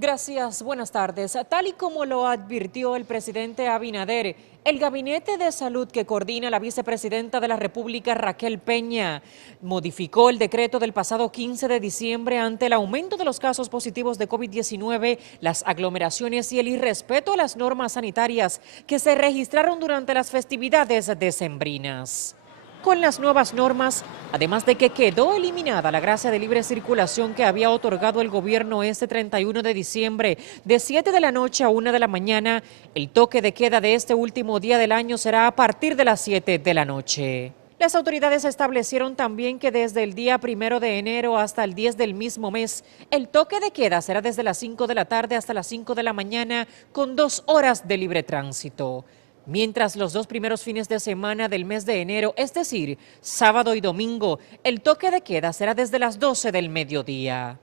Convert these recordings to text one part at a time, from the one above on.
Gracias, buenas tardes. Tal y como lo advirtió el presidente Abinader, el Gabinete de Salud que coordina la vicepresidenta de la República, Raquel Peña, modificó el decreto del pasado 15 de diciembre ante el aumento de los casos positivos de COVID-19, las aglomeraciones y el irrespeto a las normas sanitarias que se registraron durante las festividades decembrinas. Con las nuevas normas, además de que quedó eliminada la gracia de libre circulación que había otorgado el gobierno este 31 de diciembre de 7 de la noche a 1 de la mañana, el toque de queda de este último día del año será a partir de las 7 de la noche. Las autoridades establecieron también que desde el día 1 de enero hasta el 10 del mismo mes, el toque de queda será desde las 5 de la tarde hasta las 5 de la mañana con 2 horas de libre tránsito. Mientras los 2 primeros fines de semana del mes de enero, es decir, sábado y domingo, el toque de queda será desde las 12 del mediodía.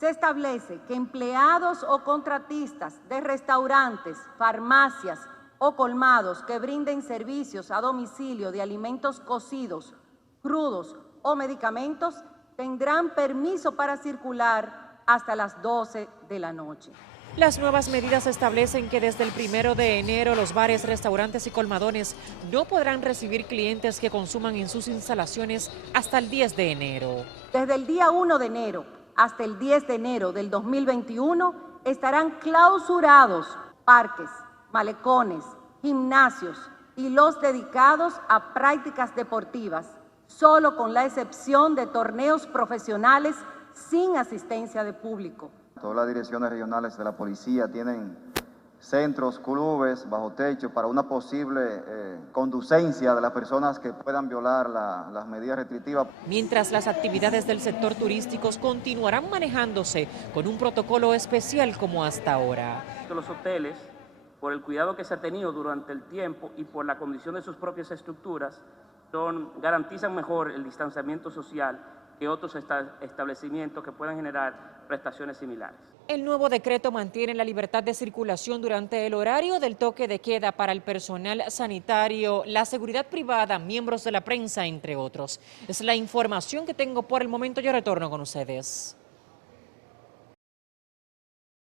Se establece que empleados o contratistas de restaurantes, farmacias o colmados que brinden servicios a domicilio de alimentos cocidos, crudos o medicamentos tendrán permiso para circular hasta las 12 de la noche. Las nuevas medidas establecen que desde el 1 de enero los bares, restaurantes y colmadones no podrán recibir clientes que consuman en sus instalaciones hasta el 10 de enero. Desde el día 1 de enero hasta el 10 de enero del 2021 estarán clausurados parques, malecones, gimnasios y los dedicados a prácticas deportivas, solo con la excepción de torneos profesionales sin asistencia de público. Todas las direcciones regionales de la policía tienen centros, clubes, bajo techo para una posible conducencia de las personas que puedan violar las medidas restrictivas. Mientras las actividades del sector turístico continuarán manejándose con un protocolo especial como hasta ahora. Los hoteles, por el cuidado que se ha tenido durante el tiempo y por la condición de sus propias estructuras, garantizan mejor el distanciamiento social que otros establecimientos que puedan generar prestaciones similares. El nuevo decreto mantiene la libertad de circulación durante el horario del toque de queda para el personal sanitario, la seguridad privada, miembros de la prensa, entre otros. Es la información que tengo por el momento. Yo retorno con ustedes.